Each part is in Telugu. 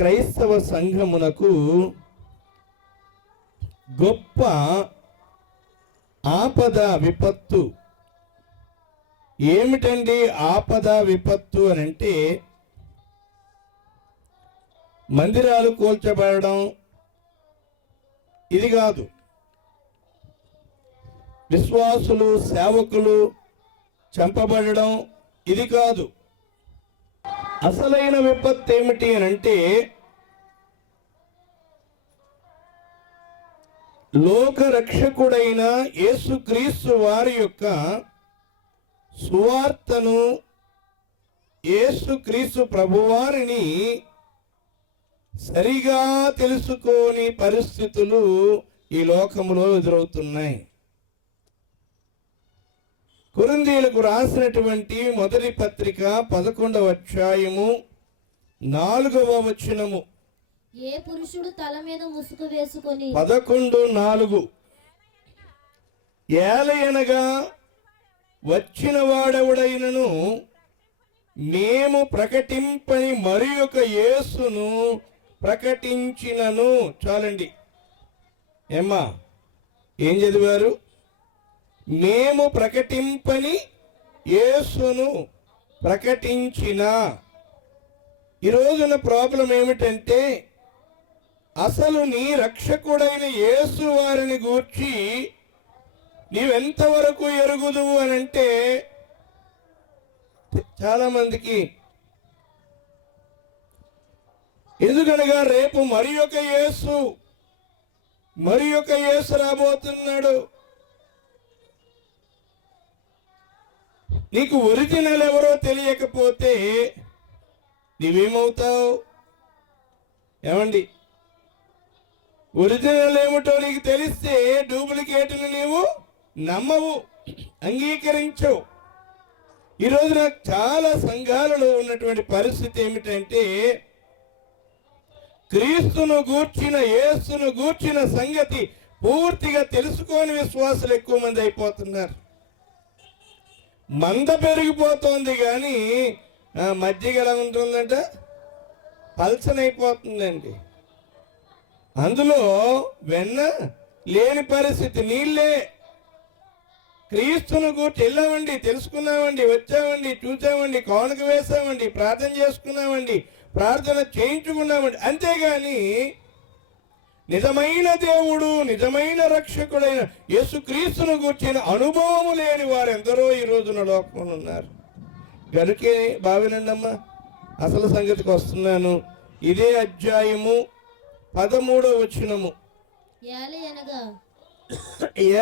క్రైస్తవ సంఘమునకు గొప్ప ఆపద విపత్తు. ఏమిటండి ఆపద విపత్తు అని అంటే, మందిరాలు కూల్చబడడం ఇది కాదు, విశ్వాసులు సేవకులు చంపబడడం ఇది కాదు. అసలైన విపత్తు ఏమిటి అని అంటే, లోకరక్షకుడైన యేసుక్రీస్తు వారి యొక్క సువార్తను, యేసుక్రీస్తు ప్రభువారిని సరిగా తెలుసుకోని పరిస్థితులు ఈ లోకములో ఎదురవుతున్నాయి. కొరింథీయులకు రాసినటువంటి మొదటి పత్రిక 11వ అధ్యాయము 4వ వచనము. ఏ పురుషుడు తల మీద ముసుగు వేసుకొని 11:4 ఏలయనగా వచ్చిన వాడెవడైనను మేము ప్రకటింపని మరి ఒక యేసును ప్రకటించినను. చాలండి. ఏమ్మా ఏం చదివారు? మేము ప్రకటింపని యేసును ప్రకటించిన. ఈరోజున ప్రాబ్లం ఏమిటంటే, అసలు నీ రక్షకుడైన యేసు వారిని గూర్చి నీవెంతవరకు ఎరుగుదువు అని అంటే చాలా మందికి. ఎందుకనగా రేపు మరి ఒక యేసు రాబోతున్నాడు. నీకు ఒరిజినల్ ఎవరో తెలియకపోతే నీవేమవుతావు? ఏమండి, ఒరిజినల్ ఏమిటో నీకు తెలిస్తే డూప్లికేట్ని నీవు నమ్మవు, అంగీకరించవు. ఈరోజు నాకు చాలా సంఘాలలో ఉన్నటువంటి పరిస్థితి ఏమిటంటే, క్రీస్తును గూర్చిన, యేసును గూర్చిన సంగతి పూర్తిగా తెలుసుకోని విశ్వాసులు ఎక్కువ మంది అయిపోతున్నారు. మంద పెరిగిపోతుంది కానీ మజ్జిగ ఎలా ఉంటుందంట, పల్చనైపోతుందండి. అందులో వెన్న లేని పరిస్థితి. నీళ్ళే. క్రీస్తును గూర్చి వెళ్ళామండి, తెలుసుకున్నామండి, వచ్చామండి, చూసామండి, కానుక వేసామండి, ప్రార్థన చేసుకున్నామండి, ప్రార్థన చేయించుకున్నామండి, అంతేగాని నిజమైన దేవుడు, నిజమైన రక్షకుడైన యేసుక్రీస్తును గూర్చిన అనుభవము లేని వారు ఎందరో ఈ రోజున లోకంలో ఉన్నారు. గనుకే బావినండమ్మా, అసలు సంగతికి వస్తున్నాను. ఇదే అధ్యాయము 13వ వచనము.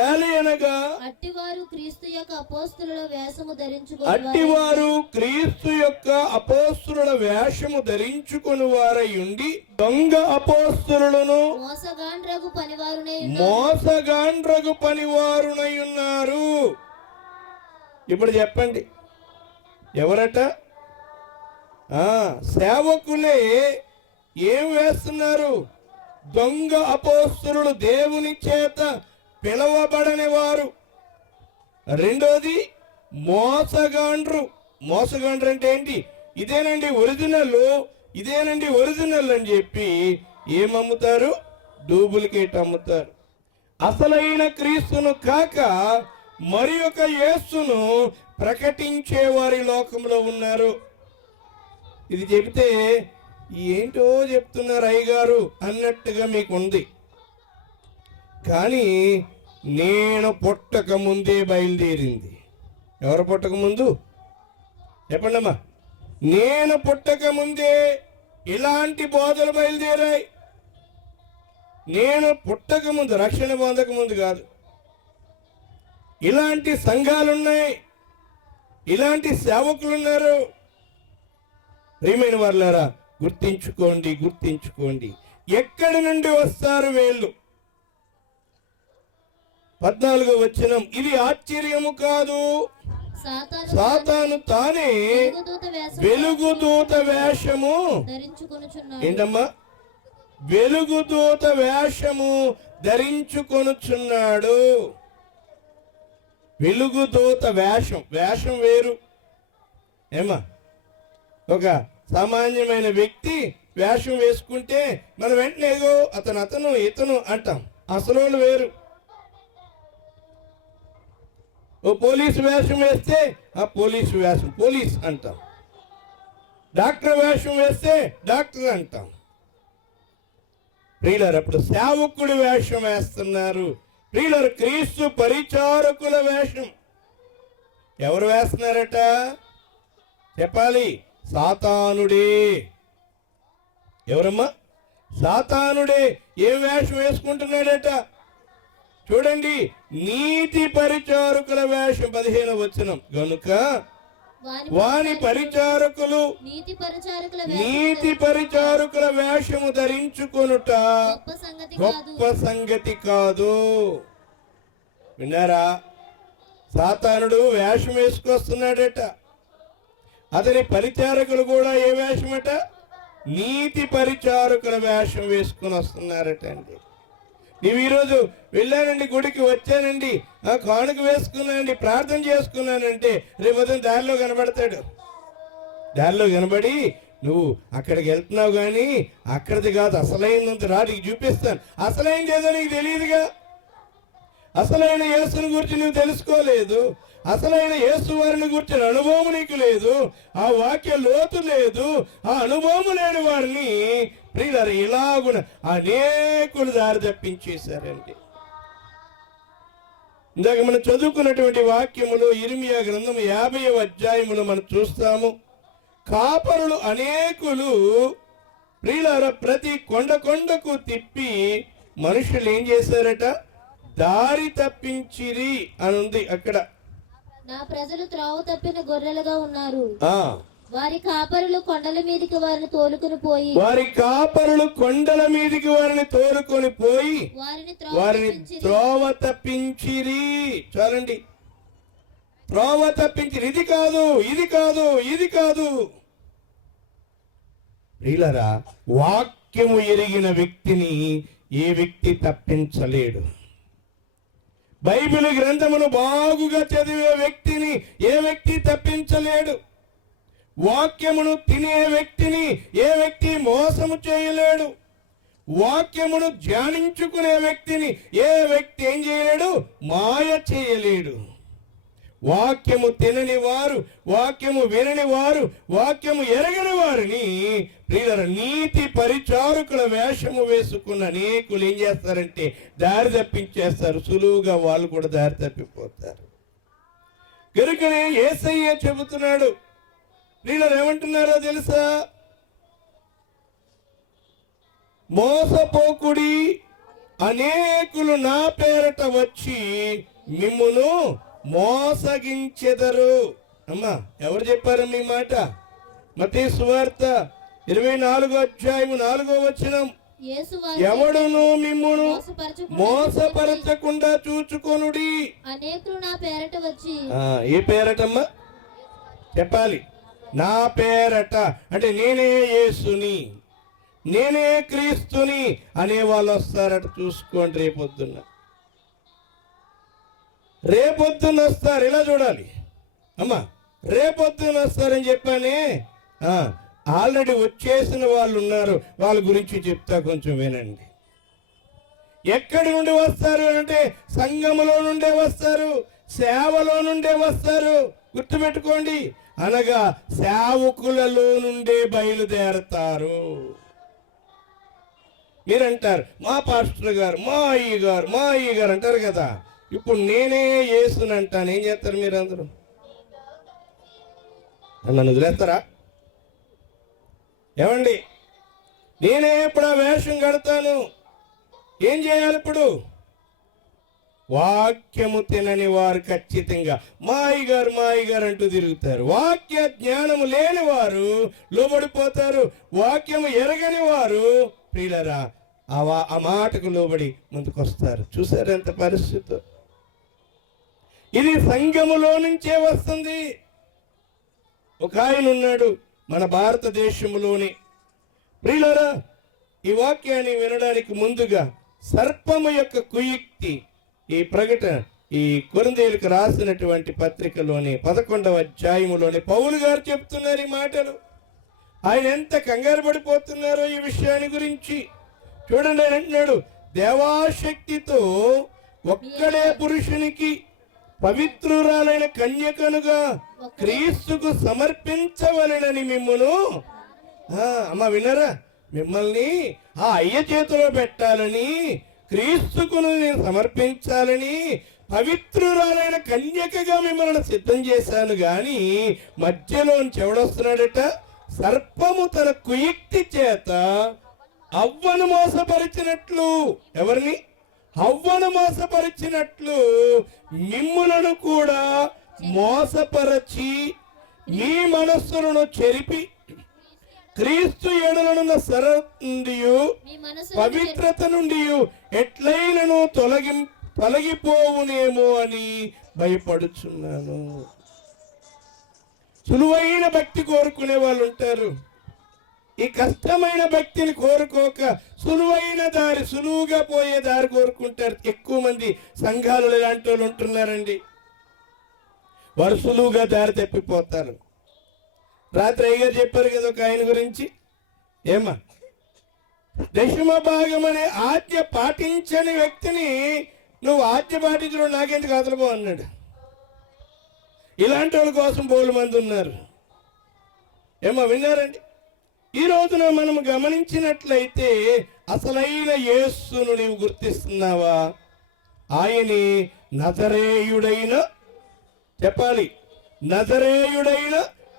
ఏలయనగా అట్టివారు క్రీస్తు యొక్క అపోస్తలుల వేషము వారై ఉండి దొంగ అపోస్తలులను మోసగాండ్రగు పనివారునై ఉన్నారు. ఇప్పుడు చెప్పండి, ఎవరట? సేవకులే ఏం వేస్తున్నారు? దొంగ అపోస్తలులు, దేవుని చేత పిలవబడని వారు. రెండోది మోసగాండ్రు. మోసగాండ్రు అంటే ఏంటి? ఇదేనండి ఒరిజినల్ అని చెప్పి ఏమమ్ముతారు? డూప్లికేట్ అమ్ముతారు. అసలైన క్రీస్తును కాక మరి ఒక యేసును ప్రకటించే వారి లోకంలో ఉన్నారు. ఇది చెబితే ఏంటో చెప్తున్నారు అయ్యగారు అన్నట్టుగా మీకు ఉంది. కానీ నేను పుట్టక ముందే బయలుదేరింది. ఎవరు పుట్టక ముందు చెప్పండమ్మా? నేను పుట్టక ముందే ఇలాంటి బోధలు బయలుదేరాయి. నేను పుట్టక ముందు, రక్షణ పొందక ముందు కాదు, ఇలాంటి సంఘాలున్నాయి, ఇలాంటి సేవకులున్నారు. ప్రియమైన వారులారా, గుర్తించుకోండి. ఎక్కడి నుండి వస్తారు వీళ్ళు? 14వ వచనం. ఇది ఆశ్చర్యము కాదు, సాతాను తానే వెలుగుదూత వేషము ఏంటమ్మా? వెలుగుదూత వేషము ధరించుకొనుచున్నాడు. వెలుగుదూత వేషం వేరు. ఏమా? ఒక సామాన్యమైన వ్యక్తి వేషం వేసుకుంటే మనం వెంటనే ఏగో అతను ఇతను అంటాం. అసలు వాళ్ళు వేరు. ఓ పోలీసు వేషం వేస్తే ఆ పోలీసు వేషం పోలీస్ అంటాం. డాక్టర్ వేషం వేస్తే డాక్టర్ అంటాం. ప్రియులారు, అప్పుడు సేవకుడి వేషం వేస్తున్నారు. ప్రియులారు, క్రీస్తు పరిచారకుల వేషం ఎవరు వేస్తున్నారట చెప్పాలి? సాతానుడే. ఎవరమ్మా? సాతానుడే. ఏం వేషం వేసుకుంటున్నాడట చూడండి. నీతి పరిచారకుల వేషం 15వ వచనం. గనుక వాని పరిచారకులు నీతి పరిచారకుల వేషము ధరించుకొనుట గొప్ప సంగతి కాదు. విన్నారా? సాతానుడు వేషం వేసుకొస్తున్నాడట. అతని పరిచారకులు కూడా ఏ వేషమట? నీతి పరిచారకుల వేషం వేసుకొని వస్తున్నారట అండి. నీవు ఈరోజు వెళ్ళానండి, గుడికి వచ్చానండి, కానుక వేసుకున్నానండి, ప్రార్థన చేసుకున్నానంటే రేపు ఉదయం దారిలో కనబడతాడు. దారిలో కనబడి నువ్వు అక్కడికి వెళ్తున్నావు కానీ అక్కడిది కాదు, అసలైనంత రా నీకు చూపిస్తాను. అసలైంది ఏదో నీకు తెలియదుగా. అసలైన యేసుని గురించి నువ్వు తెలుసుకోలేదు. అసలైన యేసు వారిని గురించిన అనుభవం నీకు లేదు. ఆ వాక్య లోతు లేదు. ఆ అనుభవం లేని వారిని ప్రియులారా ఇలాగున అనేకులు దారి తప్పించేశారండి. ఇందాక మనం చదువుకున్నటువంటి వాక్యములు ఇర్మియా గ్రంథం 50వ అధ్యాయములు మనం చూస్తాము. కాపరులు అనేకులు ప్రియులారా ప్రతి కొండకు తిప్పి మనుషులు ఏం చేశారట? దారి తప్పించిరి అని ఉంది అక్కడ. నా ప్రజలు త్రోవ తప్పిన గొర్రెలుగా ఉన్నారు. వారి కాపరులు కొండల మీదకి వారిని తోలుకొని పోయి వారిని త్రోవ తప్పించిరి. చాలండి. త్రోవ తప్పించిరి. ఇది కాదు, ఇది కాదు, ఇది కాదు. ప్రియులారా, వాక్యము ఎరిగిన వ్యక్తిని ఏ వ్యక్తి తప్పించలేడు. బైబిల్ గ్రంథమును బాగుగా చదివే వ్యక్తిని ఏ వ్యక్తి తప్పించలేడు. వాక్యమును తినే వ్యక్తిని ఏ వ్యక్తి మోసము చేయలేడు. వాక్యమును ధ్యానించుకునే వ్యక్తిని ఏ వ్యక్తి ఏం చేయలేడు? మాయ చేయలేడు. వాక్యము తినని వారు, వాక్యము వినని వారు, వాక్యము ఎరగని వారిని ప్రియులారా నీతి పరిచారకుల వేషము వేసుకున్న అనేకులు ఏం చేస్తారంటే దారి తప్పించేస్తారు. సులువుగా వాళ్ళు కూడా దారి తప్పిపోతారు. కనుకనే యేసయ్య చెబుతున్నాడు. ప్రియులారా ఏమంటున్నారో తెలుసా? మోసపోకుడి, అనేకులు నా పేరట వచ్చి మిమ్మును మోసగించెదరు. అమ్మా, ఎవరు చెప్పారు మీ మాట? మత్తయి సువార్త 24వ అధ్యాయము 4వ వచనం. ఎవడును మిమ్మును మోసపరచకుండా చూచుకొనుడి. అనేకులు నా పేరట వచ్చి. ఏ పేరటమ్మా చెప్పాలి? నా పేరట అంటే నేనే యేసుని, నేనే క్రీస్తుని అనే వాళ్ళు వస్తారట. చూసుకోండి, రేపొద్దున వస్తారు. ఇలా చూడాలి అమ్మా, రేపొద్దున వస్తారని చెప్పానే. ఆల్రెడీ వచ్చేసిన వాళ్ళు ఉన్నారు, వాళ్ళ గురించి చెప్తా, కొంచెం వినండి. ఎక్కడి నుండి వస్తారు అంటే సంఘములో నుండే వస్తారు, సేవలో నుండే వస్తారు. గుర్తుపెట్టుకోండి, అనగా సేవకులలో నుండే బయలుదేరతారు. మీరంటారు మా పాస్టర్ గారు, మా అయ్య గారు అంటారు కదా. ఇప్పుడు నేనే యేసునంటాను, ఏం చేస్తారు మీరు అందరూ? నన్ను వదిలేస్తారా? ఏమండి, నేనే ఇప్పుడు ఆ వేషం కడతాను. ఏం చేయాలి ఇప్పుడు? వాక్యము తినని వారు ఖచ్చితంగా మా అయ్య గారు అంటూ తిరుగుతారు. వాక్య జ్ఞానము లేని వారు లోబడిపోతారు. వాక్యము ఎరగని వారు ప్రియులారా ఆ మాటకు లోబడి ముందుకొస్తారు. చూసారు ఎంత పరిస్థితి? ఇది సంఘములో నుంచే వస్తుంది. ఒక ఆయన ఉన్నాడు మన భారతదేశంలోని. ప్రియులారా, ఈ వాక్యాన్ని వినడానికి ముందుగా సర్పము యొక్క కుయుక్తి ఈ ప్రకటన ఈ కొరింథీయులకు రాసినటువంటి పత్రికలోని 11వ అధ్యాయములోని పౌలు గారు చెప్తున్నారు ఈ మాటలు. ఆయన ఎంత కంగారు పడిపోతున్నారో ఈ విషయాన్ని గురించి చూడండి. ఆయన అంటున్నాడు, దేవాశక్తితో ఒక్కడే పురుషునికి పవిత్రురాలైన కన్యకనుగా క్రీస్తుకు సమర్పించవలెనని మిమ్మును అమ్మ వినరా, మిమ్మల్ని ఆ అయ్య చేతిలో పెట్టాలని, క్రీస్తుకును నేను సమర్పించాలని పవిత్రురాలైన కన్యకగా మిమ్మల్ని సిద్ధం చేశాను. గాని మధ్యలోంచి ఎవడొస్తున్నాడట? సర్పము తన కుయుక్తి చేత అవ్వను మోసపరిచినట్లు. ఎవరిని? అవ్వను మోసపరిచినట్లు మిమ్ములను కూడా మోసపరచి మీ మనస్సులను చెరిపి క్రీస్తు ఎడలనున్న సర నుండి పవిత్రత నుండి ఎట్లయినను తొలగిపోవునేమో అని భయపడుచున్నాను. సులువైన భక్తి కోరుకునే వాళ్ళు ఉంటారు. ఈ కష్టమైన భక్తిని కోరుకోక సులువైన దారి, సులువుగా పోయే దారి కోరుకుంటారు. ఎక్కువ మంది సంఘాలు ఇలాంటి వాళ్ళు ఉంటున్నారండి. వారు సులువుగా దారి తప్పిపోతారు. రాత్రి అయ్యగారు చెప్పారు కదా ఒక ఆయన గురించి, ఏమా దశమ భాగం అనే ఆజ్ఞ పాటించని వ్యక్తిని నువ్వు ఆజ్ఞ పాటించడం నాకెందుకు అదలబో అన్నాడు. ఇలాంటి వాళ్ళ కోసం బోలు మంది ఉన్నారు. ఏమో విన్నారండి. ఈ రోజున మనం గమనించినట్లయితే అసలైన యేసును నీవు గుర్తిస్తున్నావా? ఆయనే నజరేయుడైన, చెప్పాలి, నజరేయుడైన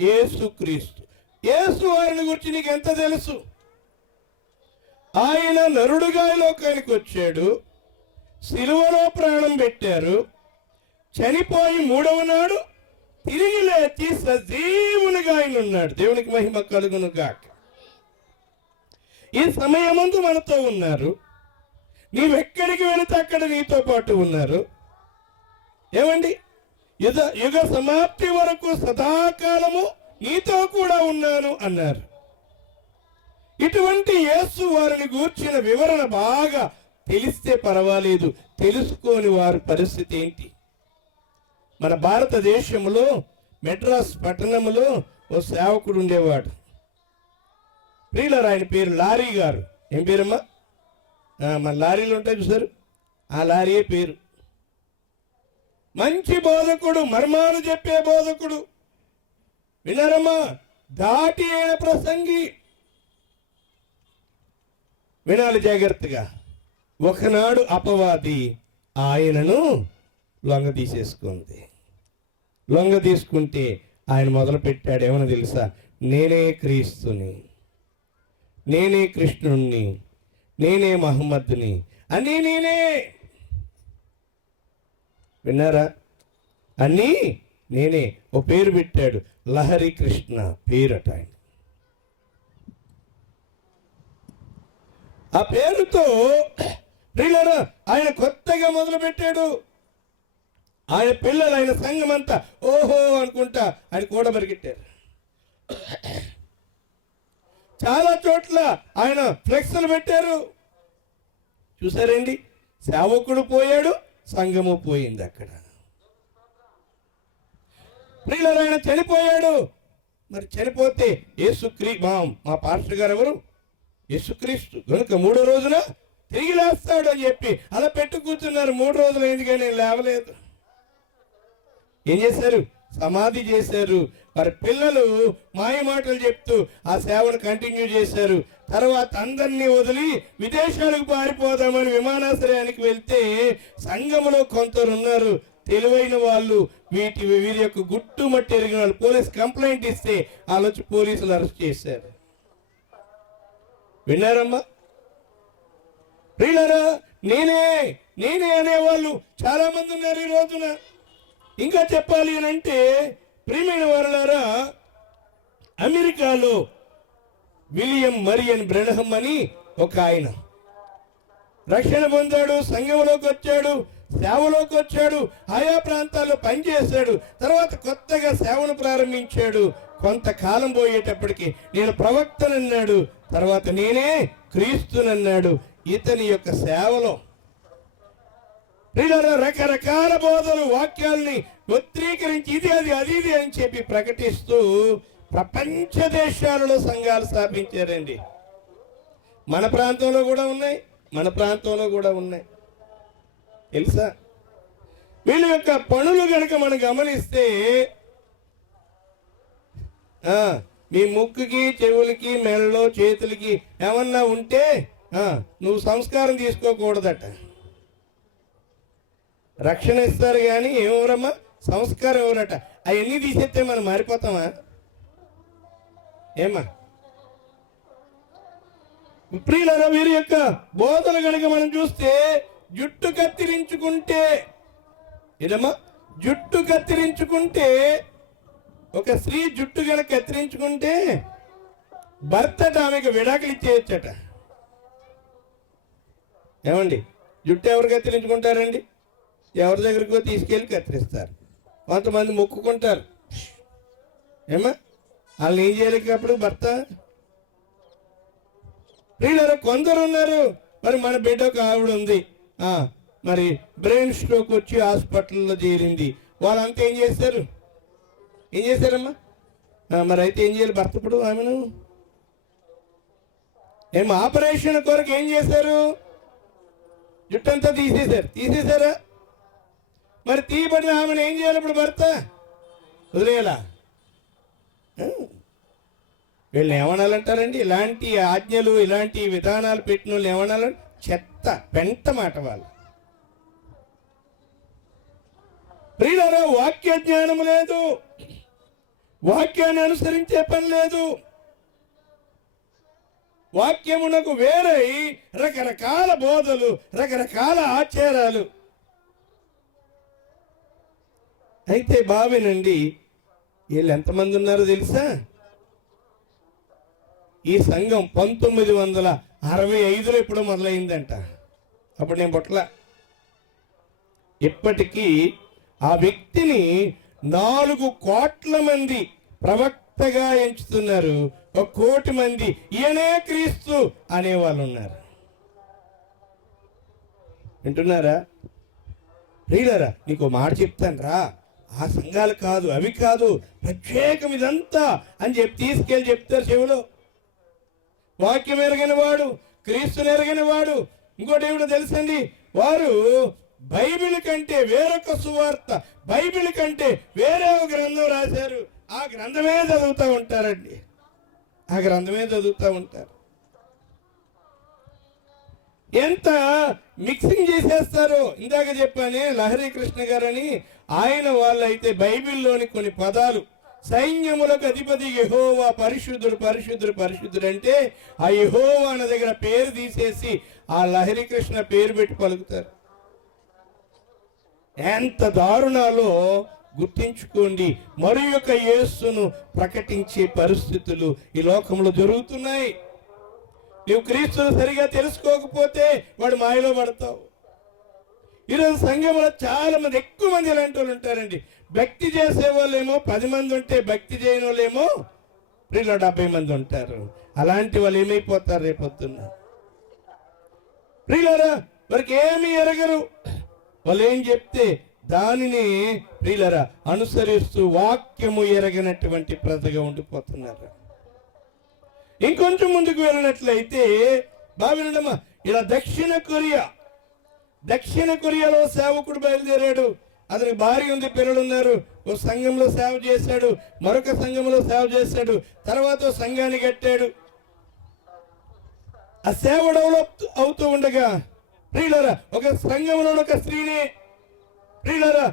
యేసుక్రీస్తు. యేసు వారిని గురించి నీకు ఎంత తెలుసు? ఆయన నరుడుగా లోకానికి వచ్చాడు, సిలువలో ప్రాణం పెట్టారు, చనిపోయి 3వ నాడు తిరిగి లేచి సజీవునిగా ఆయన ఉన్నాడు. దేవునికి మహిమ కలుగును గాక. ఈ సమయమందు మనతో ఉన్నారు. నీవెక్కడికి వెళితే అక్కడ నీతో పాటు ఉన్నారు. ఏమండి, యుగ సమాప్తి వరకు సదాకాలము నీతో కూడా ఉన్నాను అన్నారు. ఇటువంటి యేసు వారిని గూర్చిన వివరణ బాగా తెలిస్తే పర్వాలేదు, తెలుసుకోని వారి పరిస్థితి ఏంటి? మన భారతదేశంలో మెడ్రాస్ పట్టణంలో ఓ సేవకుడు ఉండేవాడు. ప్రియులారా, ఆయన పేరు లారీ గారు. ఏం పేరమ్మా? మన లారీలు ఉంటాయి చూసారు, ఆ లారీయే పేరు. మంచి బోధకుడు, మర్మాలు చెప్పే బోధకుడు. వినరమ్మా, దాటి అయిన ప్రసంగి. వినాలి జాగ్రత్తగా. ఒకనాడు అపవాది ఆయనను లొంగ తీసేసుకుంది. లొంగ తీసుకుంటే ఆయన మొదలు పెట్టాడు, ఏమన్నా తెలుసా? నేనే క్రీస్తుని, నేనే కృష్ణుణ్ణి, నేనే మహమ్మద్ని అని నేనే. విన్నారా? అన్నీ నేనే. ఓ పేరు పెట్టాడు, లహరి కృష్ణ పేరట ఆయన. ఆ పేరుతో ప్రియులారా ఆయన కొత్తగా మొదలు పెట్టాడు. ఆయన పిల్లలు, ఆయన సంఘం అంతా ఓహో అనుకుంటా ఆయన కూడా పరిగెట్టారు. చాలా చోట్ల ఆయన ఫ్లెక్స్లు పెట్టారు. చూసారండి, సేవకుడు పోయాడు, సంఘము పోయింది అక్కడ. ప్రియులారా ఆయన చనిపోయాడు. మరి చనిపోతే మా పాస్టర్ గారు ఎవరు? యేసుక్రీస్తు. కనుక 3వ రోజున తిరిగి లేస్తాడు అని చెప్పి అలా పెట్టు కూర్చున్నారు. 3 రోజులు అయింది కానీ లేవలేదు. ఏం చేశారు? సమాధి చేశారు. వారి పిల్లలు మాయ మాటలు చెప్తూ ఆ సేవను కంటిన్యూ చేశారు. తర్వాత అందరినీ వదిలి విదేశాలకు పారిపోదామని విమానాశ్రయానికి వెళ్తే సంఘములో కొందరు ఉన్నారు, తెలివైన వాళ్ళు, వీరి యొక్క గుట్టు మట్టి ఎరిగిన వాళ్ళు. పోలీస్ కంప్లైంట్ ఇస్తే వాళ్ళొచ్చి పోలీసులు అరెస్ట్ చేశారు. విన్నారమ్మా? ప్రియులారా, నేనే అనేవాళ్ళు చాలా మంది ఉన్నారు ఈ రోజున. ఇంకా చెప్పాలి అని అంటే ప్రియమైన వారలారా, అమెరికాలో విలియం మరియన్ బ్రెనహం అని ఒక ఆయన రక్షణ పొందాడు, సంఘంలోకి వచ్చాడు, సేవలోకి వచ్చాడు, ఆయా ప్రాంతాల్లో పనిచేశాడు. తర్వాత కొత్తగా సేవను ప్రారంభించాడు. కొంతకాలం పోయేటప్పటికి నేను ప్రవక్తనన్నాడు. తర్వాత నేనే క్రీస్తునన్నాడు. ఇతని యొక్క సేవలో రకరకాల బోధలు, వాక్యాల్ని వక్రీకరించి ఇది అది అని చెప్పి ప్రకటిస్తూ ప్రపంచ దేశాలలో సంఘాలు స్థాపించారండి. మన ప్రాంతంలో కూడా ఉన్నాయి, తెలుసా? వీళ్ళ యొక్క పనులు కనుక మనం గమనిస్తే మీ ముక్కుకి, చెవులకి, మెడలో, చేతులకి ఏమన్నా ఉంటే నువ్వు సంస్కారం తీసుకోకూడదట. రక్షణ ఇస్తారు కానీ ఏమవరమ్మా, సంస్కారం ఎవరట. అవన్నీ తీసేస్తే మనం మారిపోతామా? ఏమ్మా ప్రియులారా, వీరి యొక్క బోధలు కనుక మనం చూస్తే జుట్టు కత్తిరించుకుంటే ఒక స్త్రీ జుట్టు కనుక కత్తిరించుకుంటే భర్త ఆమెకు విడాకులు ఇచ్చేయచ్చట. ఏమండి, జుట్టు ఎవరు కత్తిరించుకుంటారండి? ఎవరి దగ్గరికో తీసుకెళ్ళి కత్తిరిస్తారు. కొంతమంది మొక్కుకుంటారు. ఏమా వాళ్ళని ఏం చేయలేకప్పుడు భర్త. వీళ్ళ కొందరు ఉన్నారు, మరి మన బిడ్డ ఒక ఆవిడ ఉంది, మరి బ్రెయిన్ స్ట్రోక్ వచ్చి హాస్పిటల్లో చేరింది. వాళ్ళంతా ఏం చేశారమ్మా? మరి అయితే ఏం చేయాలి భర్త ఇప్పుడు? ఆమెను ఆపరేషన్ కొరకు ఏం చేశారు? జుట్టంతా తీసేశారా? మరి తీయబడిన ఆమెను ఏం చేయాలి ఇప్పుడు భర్త? వదిలేయాలా? వీళ్ళని ఏమనాలంటారండి? ఇలాంటి ఆజ్ఞలు, ఇలాంటి విధానాలు పెట్టిన వాళ్ళు ఏమనాలంటే చెత్త పెంట మాట వాళ్ళు. ప్రియులారా, వాక్య జ్ఞానం లేదు, వాక్యాన్ని అనుసరించే పని లేదు. వాక్యమునకు వేరై రకరకాల బోధలు, రకరకాల ఆచారాలు. అయితే బావినండి వీళ్ళు ఎంతమంది ఉన్నారో తెలుసా? ఈ సంఘం 1965లో ఎప్పుడో మొదలైందంట. అప్పుడు నేను పుట్ల. ఇప్పటికీ ఆ వ్యక్తిని 4 కోట్ల మంది ప్రవక్తగా ఎంచుతున్నారు. 1 కోటి మంది ఈయనే క్రీస్తు అనేవాళ్ళు ఉన్నారు. వింటున్నారా? ప్రియులారా, నీకు మాట చెప్తాను రా, ఆ సంఘాలు కాదు, అవి కాదు, ప్రత్యేకం ఇదంతా అని తీసుకెళ్ళి చెప్తారు చెవిలో. వాక్యం ఎరగని వాడు, క్రీస్తుని ఎరగని వాడు, ఇంకోటి ఏమిటో తెలుసండి, వారు బైబిల్ కంటే వేరొక సువార్త, బైబిల్ కంటే వేరే ఒక గ్రంథం రాశారు, ఆ గ్రంథమే చదువుతూ ఉంటారండి. ఎంత మిక్సింగ్ చేసేస్తారో. ఇందాక చెప్పానే లహరి కృష్ణ గారని, ఆయన వాళ్ళైతే బైబిల్లోని కొన్ని పదాలు, సైన్యములకు అధిపతి యెహోవా పరిశుద్ధుడు పరిశుద్ధుడు పరిశుద్ధుడు అంటే ఆ యెహోవా అన్న దగ్గర పేరు తీసేసి ఆ లహరి కృష్ణ పేరు పెట్టి పలుకుతారు. ఎంత దారుణాలో గుర్తించుకోండి. మరి యొక్క యేసును ప్రకటించే పరిస్థితులు ఈ లోకంలో జరుగుతున్నాయి. నువ్వు క్రీస్తును సరిగా తెలుసుకోకపోతే వాడు మాయలో పడతావు. ఈరోజు సంఘంలో చాలా మంది, ఎక్కువ మంది ఇలాంటి వాళ్ళు ఉంటారండి. భక్తి చేసే వాళ్ళేమో 10 మంది ఉంటే, భక్తి చేయని వాళ్ళేమో 70 మంది ఉంటారు. అలాంటి వాళ్ళు ఏమైపోతారు రేపొద్దున్న? ప్రియులారా, వారికి ఏమీ ఎరగరు. వాళ్ళు ఏం చెప్తే దానిని ప్రియులారా అనుసరిస్తూ వాక్యము ఎరగనటువంటి ప్రజగా ఉండిపోతున్నారు. ఇంకొంచెం ముందుకు వెళ్ళినట్లయితే బావినమ్మా, ఇలా దక్షిణ కొరియాలో సేవకుడు బయలుదేరాడు. అతనికి భార్య ఉంది, పిల్లలు ఉన్నారు. ఓ సంఘంలో సేవ చేశాడు, మరొక సంఘంలో సేవ చేశాడు, తర్వాత సంఘాన్ని కట్టాడు. ఆ సేవ డెవలప్ అవుతూ ఉండగా ప్రియులారా ఒక సంఘంలో ఒక స్త్రీని ప్రియులారా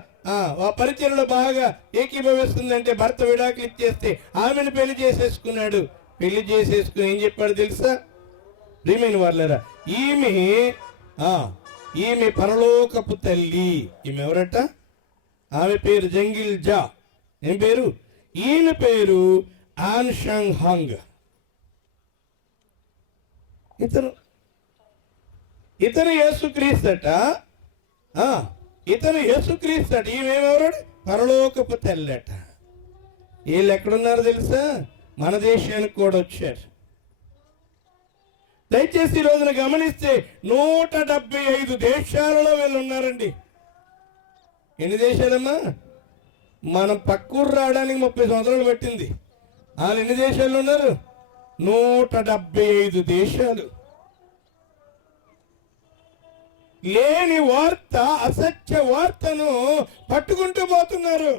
ఆ పరిచయంలో బాగా ఏకీభవిస్తుందంటే భర్త విడాకులు ఇచ్చేస్తే ఆమెను పెళ్లి చేసేసుకున్నాడు. పెళ్లి చేసేసుకుని ఏం చెప్పాడు తెలుసా? ప్రియమైన వాళ్ళరా, ఈమె పరలోకపు తల్లి. ఈమె ఎవరట? ఆమె పేరు జంగిల్ జా. ఏం పేరు? ఈయన పేరు ఆన్ షంగ్ హంగ్. ఇతను యేసుక్రీస్తట. ఈమెవరాడు? పరలోకపు తల్లట. వీళ్ళు ఎక్కడున్నారు తెలుసా? మన దేశానికి కూడా వచ్చారు. దయచేసి ఈ రోజున గమనిస్తే 175 దేశాలలో వీళ్ళు ఉన్నారండి. ఎన్ని దేశాలమ్మా? మనం పక్కూరు రావడానికి 30 సంవత్సరాలు పట్టింది. వాళ్ళు ఎన్ని దేశాలు ఉన్నారు? 175 దేశాలు. లేని వార్త, అసత్య వార్తను పట్టుకుంటూ పోతున్నారు.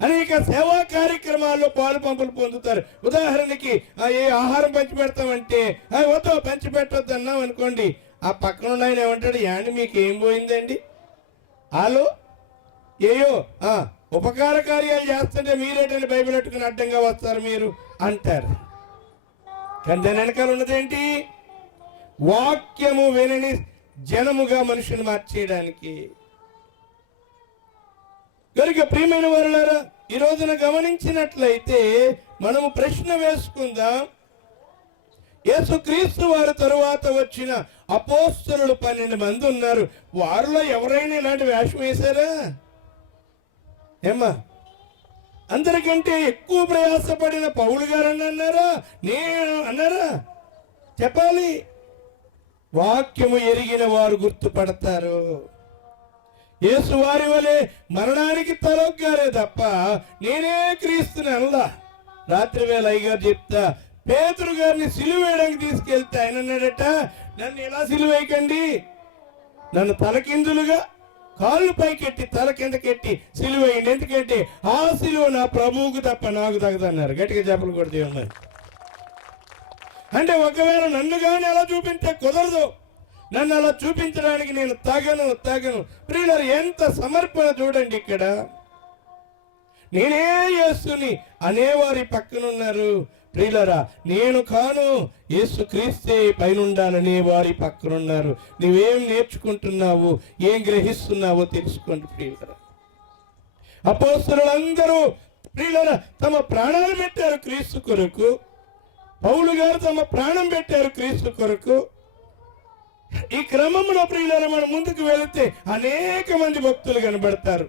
అనేక సేవా కార్యక్రమాల్లో పాలు పంపులు పొందుతారు. ఉదాహరణకి ఏ ఆహారం పంచి పెడతామంటే వద్దు పంచి పెట్టొద్దు అన్నాం అనుకోండి, ఆ పక్కన ఆయన ఏమంటాడు, యాండి మీకు ఏం పోయిందండి, వాళ్ళు ఏయో ఉపకార కార్యాలు చేస్తుంటే మీరేటని బైబిల్ పెట్టుకుని అడ్డంగా వస్తారు మీరు అంటారు. కానీ దాని వెనకాల ఉన్నదేంటి? వాక్యము వినని జనముగా మనుషుని మార్చేయడానికి. కనుక ప్రియమైన వారులారా, ఈ రోజున గమనించినట్లయితే మనము ప్రశ్న వేసుకుందాం. యేసుక్రీస్తు వారి తరువాత వచ్చిన అపోస్తలులు 12 మంది ఉన్నారు. వారిలో ఎవరైనా ఇలాంటి వేషం వేశారా? ఏమ్మా, అందరికంటే ఎక్కువ ప్రయాసపడిన పౌలు గారని అన్నారా? నేను అన్నారా? చెప్పాలి. వాక్యము ఎరిగిన వారు గుర్తుపడతారు. యేసు వారి వలె మరణానికి తలొగ్గారే తప్ప నేనే క్రీస్తుని అనలా. రాత్రి వేళ అయ్యగారు చెప్తా, పేతురు గారిని సిలువేయడానికి తీసుకెళ్తే ఆయన అన్నాడట, నన్ను ఎలా సిలువేయకండి, నన్ను తలకిందులుగా కాళ్ళు పైకెట్టి తల కిందకెట్టి సిలువేయండి, ఎందుకంటే ఆ సిలువ నా ప్రభువుకు తప్ప నాకు తగదన్నారు. గట్టిగా చెప్పలు కొడితే ఉన్నాయి. అంటే ఒకవేళ నన్ను కానీ అలా చూపించే కుదరదు, నన్ను అలా చూపించడానికి నేను తగను. ప్రియులారా, ఎంత సమర్పణ చూడండి. ఇక్కడ నేనే యేసుని అనేవారి పక్కనున్నారు. ప్రియులారా, నేను కాను, యేసు క్రీస్తే పైనుండాలనే వారి పక్కనున్నారు. నువ్వేం నేర్చుకుంటున్నావు, ఏం గ్రహిస్తున్నావో తెలుసుకోండి ప్రియులారా. అపోస్తలులందరూ ప్రియులారా తమ ప్రాణాలు పెట్టారు క్రీస్తు కొరకు. పౌలు గారు తమ ప్రాణం పెట్టారు క్రీస్తు కొరకు. ఈ క్రమంలో ప్రియులారా మనం ముందుకు వెళితే అనేక మంది భక్తులు కనబడతారు.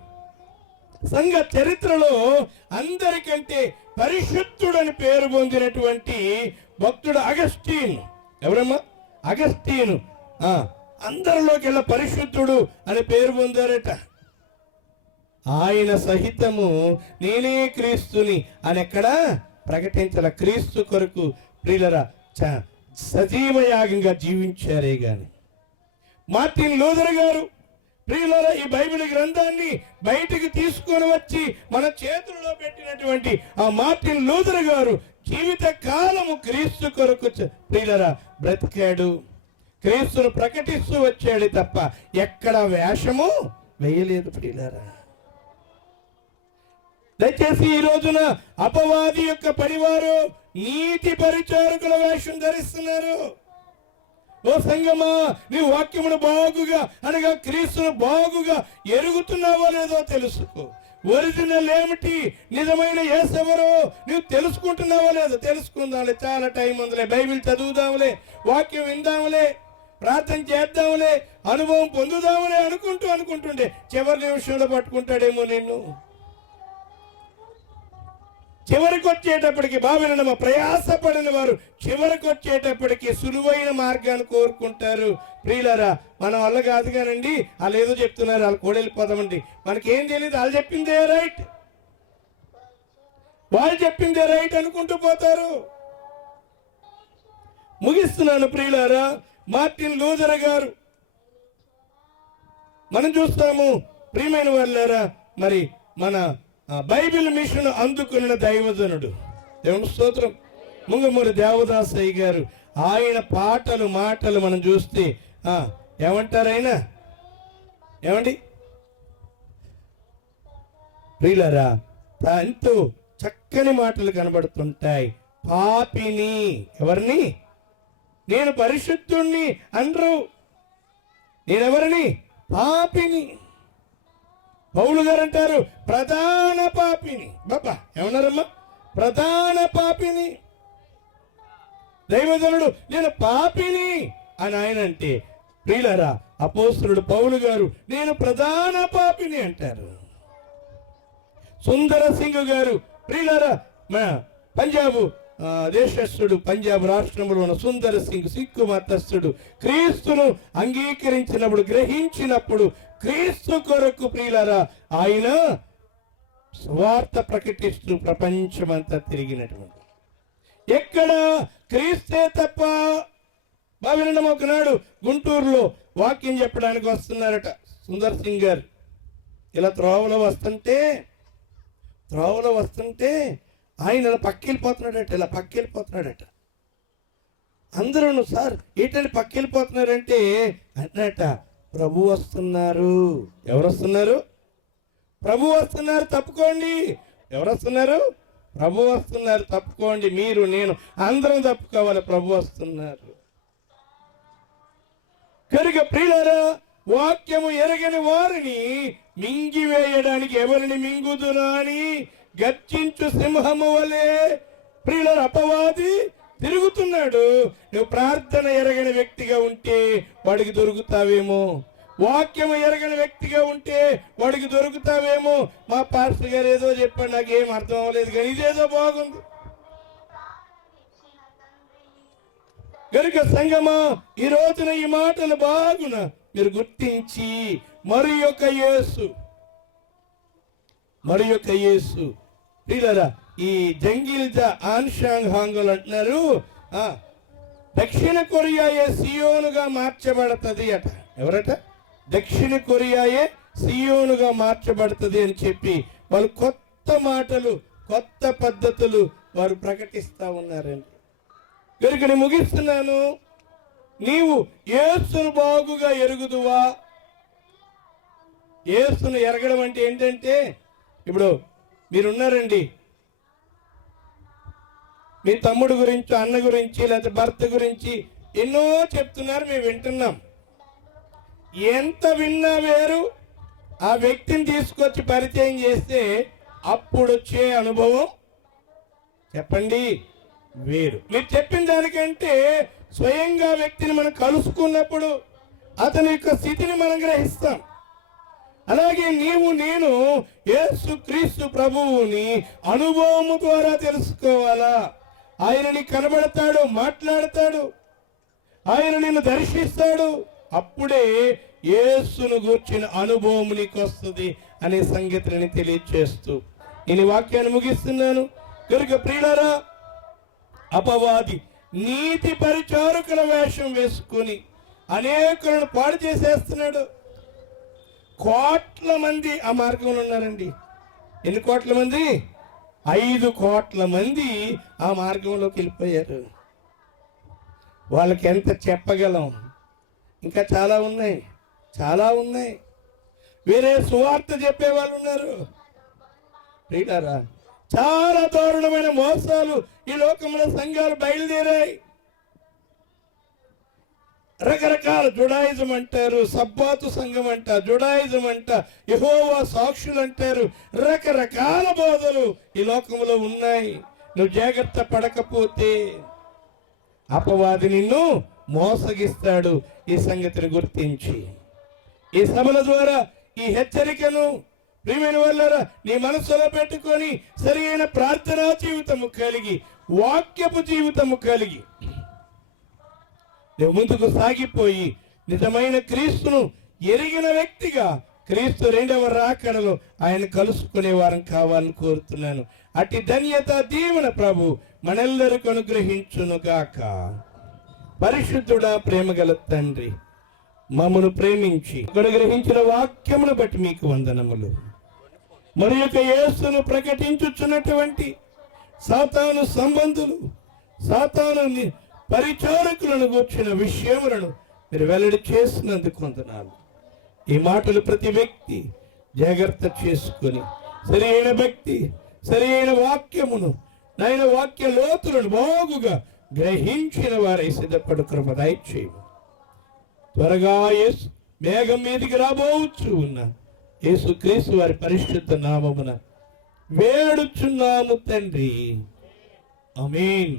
సంఘ చరిత్రలో అందరికంటే పరిశుద్ధుడని పేరు పొందినటువంటి భక్తుడు అగస్టీన్. ఎవరమ్మా? అగస్టీను. అందరిలోకెల్లా పరిశుద్ధుడు అని పేరు పొందారట. ఆయన సహితము నేనే క్రీస్తుని అని ఎక్కడ ప్రకటించాల. క్రీస్తు కొరకు ప్రియులరా సజీవ యాగంగా జీవించారే గాని. మార్టిన్ లూథర్ గారు ప్రియులారా ఈ బైబిల్ గ్రంథాన్ని బయటికి తీసుకొని వచ్చి మన చేతుల్లో పెట్టినటువంటి ఆ మార్టిన్ లూథర్ గారు జీవిత కాలము క్రీస్తు కొరకు ప్రియులారా బ్రతికాడు. క్రీస్తును ప్రకటిస్తూ వచ్చాడు తప్ప ఎక్కడ వేషము వేయలేదు ప్రియులారా. దయచేసి ఈ రోజున అపవాది యొక్క పరివారు నీతి పరిచారకుల వేషం ధరిస్తున్నారు. ఓ సంగమా, నీ వాక్యమును బాగుగా అనగా క్రీస్తును బాగుగా ఎరుగుతున్నావో లేదో తెలుసుకో. ఒరిజినల్ ఏమిటి, నిజమైన యేసెవరో నువ్వు తెలుసుకుంటున్నావో లేదో తెలుసుకుందాంలే. చాలా టైం ఉందిలే, బైబిల్ చదువుదాంలే, వాక్యం విందాంలే, ప్రార్థన చేద్దాంలే, అనుభవం పొందుదాంలే అనుకుంటుండే చివరి నిమిషంలో పట్టుకుంటాడేమో నిన్ను. చివరికి వచ్చేటప్పటికి బాబినమ్మ ప్రయాసపడిన వారు చివరికి వచ్చేటప్పటికి సులువైన మార్గాన్ని కోరుకుంటారు. ప్రియులారా, మన వల్ల కాదు కానండి, వాళ్ళు ఏదో చెప్తున్నారు, వాళ్ళు కూడా వెళ్ళిపోదామండి, మనకేం తెలియదు, వాళ్ళు చెప్పిందే రైట్, వాళ్ళు చెప్పిందే రైట్ అనుకుంటూ పోతారు. ముగిస్తున్నాను ప్రియులారా. మార్టిన్ లూథర్ గారు మనం చూస్తాము. ప్రియమైన వాళ్ళారా, మరి మన బైబిల్ మిషన్ అందుకున్న దైవజనుడు, దేవుని స్తోత్రం, ముంగమూరి దేవదాసయ్య గారు. ఆయన మాటలు మనం చూస్తే ఏమంటారు ఆయన? ఏమండి ప్రియులారా, ఎంతో చక్కని మాటలు కనబడుతుంటాయి. పాపిని, ఎవరిని? నేను పరిశుద్ధుణ్ణి అనరు. నేనెవరిని? పాపిని. పౌలు గారు అంటారు ప్రధాన పాపిని. బాబా ఏమన్నారమ్మా? ప్రధాన పాపిని. దైవజనుడు నేను పాపిని అని ఆయన అంటే, ప్రియులారా అపోస్తలుడు పౌలు గారు నేను ప్రధాన పాపిని అంటారు. సుందర సింగ్ గారు ప్రియులారా పంజాబ్ దేశస్థుడు, పంజాబ్ రాష్ట్రంలో ఉన్న సుందర సింగ్ సిక్కు మతస్థుడు, క్రీస్తును అంగీకరించినప్పుడు గ్రహించినప్పుడు క్రీస్తు కొరకు ప్రియులారా ఆయన స్వార్థ ప్రకటిస్తూ ప్రపంచమంతా తిరిగినటువంటి, ఎక్కడ క్రీస్తే తప్ప. బావినండి ఒకనాడు గుంటూరులో వాక్యం చెప్పడానికి వస్తున్నారట సుందర్ సింగ్ గారు. ఇలా త్రోవలో వస్తుంటే ఆయన ఇలా పక్కెళ్ళిపోతున్నాడట. అందరూ సార్ ఏంటంటే పక్కెళ్ళిపోతున్నారంటే అన్నట ప్రభు వస్తున్నారు. ఎవరు వస్తున్నారు? ప్రభు వస్తున్నారు, తప్పుకోండి. ఎవరు వస్తున్నారు? ప్రభు వస్తున్నారు, తప్పుకోండి. మీరు నేను అందరం తప్పుకోవాలి, ప్రభు వస్తున్నారు. కనుక ప్రియులారా, వాక్యము ఎరగని వారిని మింగివేయడానికి ఎవరిని మింగుదురా అని గర్జించు సింహము వలె ప్రియులారా అపవాది తిరుగుతున్నాడు. నువ్వు ప్రార్థన ఎరగని వ్యక్తిగా ఉంటే వాడికి దొరుకుతావేమో, వాక్యము ఎరగని వ్యక్తిగా ఉంటే వాడికి దొరుకుతావేమో. మా పాస్టర్ గారు ఏదో చెప్పాడు, నాకేం అర్థం అవ్వలేదు, కానీ ఇదేదో బాగుంది. కనుక సంగమా, ఈ రోజున ఈ మాటలు బాగున మీరు గుర్తించి మరి యొక్క యేసు ప్రియులారా, ఈ జంగిల్జా ఆన్షాంగ్ హాంగోల్ అంటున్నారు, దక్షిణ కొరియాయే సియోనుగా మార్చబడుతుంది అట. ఎవరట? దక్షిణ కొరియాయే సియోనుగా మార్చబడుతుంది అని చెప్పి వాళ్ళు కొత్త మాటలు, కొత్త పద్ధతులు వారు ప్రకటిస్తా ఉన్నారండి. కనుక నేను ముగిస్తున్నాను. నీవు యేసును బాగుగా ఎరుగుదువా? యేసును ఎరగడం అంటే ఏంటంటే, ఇప్పుడు మీరున్నారండి, మీ తమ్ముడు గురించి, అన్న గురించి, లేకపోతే భర్త గురించి ఎన్నో చెప్తున్నారు, మేము వింటున్నాం. ఎంత విన్నా వేరు, ఆ వ్యక్తిని తీసుకొచ్చి పరిచయం చేస్తే అప్పుడు వచ్చే అనుభవం చెప్పండి వేరు. మీరు చెప్పిన దానికంటే స్వయంగా వ్యక్తిని మనం కలుసుకున్నప్పుడు అతని యొక్క స్థితిని మనం గ్రహిస్తాం. అలాగే నీవు నేను యేసు క్రీస్తు ప్రభువుని అనుభవము ద్వారా తెలుసుకోవాలా. ఆయన నీకు కనబడతాడు, మాట్లాడతాడు, ఆయన నిన్ను దర్శిస్తాడు. అప్పుడే యేసును గూర్చిన అనుభవం నీకు వస్తుంది అనే సంగతిని తెలియచేస్తూ నేను వాక్యాన్ని ముగిస్తున్నాను. కనుక ప్రియులారా, అపవాది నీతి పరిచారకుల వేషం వేసుకుని అనేకులను పాడు చేసేస్తున్నాడు. కోట్ల మంది ఆ మార్గంలో ఉన్నారండి. ఎన్ని కోట్ల మంది? 5 కోట్ల మంది ఆ మార్గంలోకి వెళ్ళిపోయారు. వాళ్ళకి ఎంత చెప్పగలం? ఇంకా చాలా ఉన్నాయి. వేరే సువార్త చెప్పే వాళ్ళు ఉన్నారు. ప్రియులారా, చాలా దారుణమైన మోసాలు ఈ లోకంలో సంఘాలు బయలుదేరాయి. రకరకాల జుడాయిజం అంటారు, సబ్బాతు సంఘం అంట, జుడాయిజం అంట, యెహోవా సాక్షులు అంటారు. రకరకాల బోధలు ఈ లోకంలో ఉన్నాయి. నువ్వు జాగ్రత్త పడకపోతే అపవాది నిన్ను మోసగిస్తాడు. ఈ సంగతిని గుర్తించి ఈ సభల ద్వారా ఈ హెచ్చరికను ప్రియమైన వాళ్ళారా నీ మనసులో పెట్టుకొని సరి అయిన ప్రార్థనా జీవితము కలిగి, వాక్యపు జీవితము కలిగి నువ్వు ముందుకు సాగిపోయి నిజమైన క్రీస్తును ఎరిగిన వ్యక్తిగా క్రీస్తు 2వ రాకడలో ఆయన కలుసుకునే వారం కావాలని కోరుతున్నాను. అట్టి ధన్యత దీవెన ప్రభు మనెల్లరికీ అనుగ్రహించును గాక. పరిశుద్ధుడా, ప్రేమగల తండ్రి, మమ్మను ప్రేమించి గ్రహించిన వాక్యమును బట్టి మీకు వందనములు. మరి యొక్క యేసును ప్రకటించుచున్నటువంటి సాతాను సంబంధులు, సాతాను పరిచారకులను గూర్చిన విషయములను మీరు వెల్లడి చేసినందుకు వందనాలు. ఈ మాటలు ప్రతి వ్యక్తి జాగ్రత్త చేసుకొని సరి అయిన భక్తి, సరి అయిన వాక్యమును, నాయన వాక్య లోతులను బాగుగా గ్రహించిన వారై సిద్ధపడు కృప దయచేయము. త్వరగా యేసు మేఘం మీదికి రాబోవచ్చు ఉన్న యేసు క్రీస్తు వారి పరిశుద్ధ నామమున వేడుచున్నాము తండ్రి. ఆమేన్.